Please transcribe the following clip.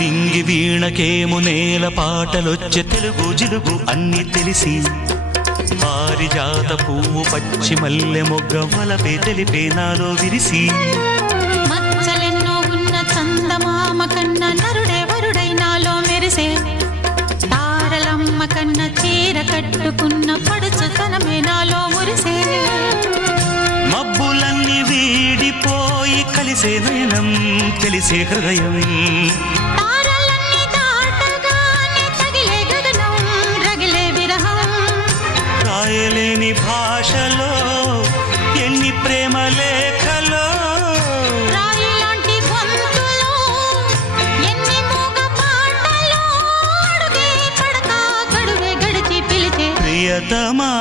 నింగి వీణకేము నేల పాటలొచ్చే తెలుగు జిలుగు అన్ని తెలిసి పారిజాత పువ్వు పచ్చి మల్లె మొగ్గ వలపే తెలిపే నాలో విరిసి మచ్చలెన్నో ఉన్న చందమామ కన్న నరుడే వరుడై నాలో మెరిసే తారలమ్మ కన్న చీర కట్టుకున్న పడుచుతనమే నాలో మురిసే మబ్బులన్నీ వీడిపోయి కలిసే నయనం తెలిసే హృదయం తారలన్నీ దాటగానే తగిలే గగనం రగిలే విరహం రాయలేని భాషలో ఎన్ని ప్రేమ లేఖలో రాయిలాంటి గొంతులో ఎన్ని మూగ పాటలో అడుగే పడక గడువే గడిచి పిలిచే ప్రియతమా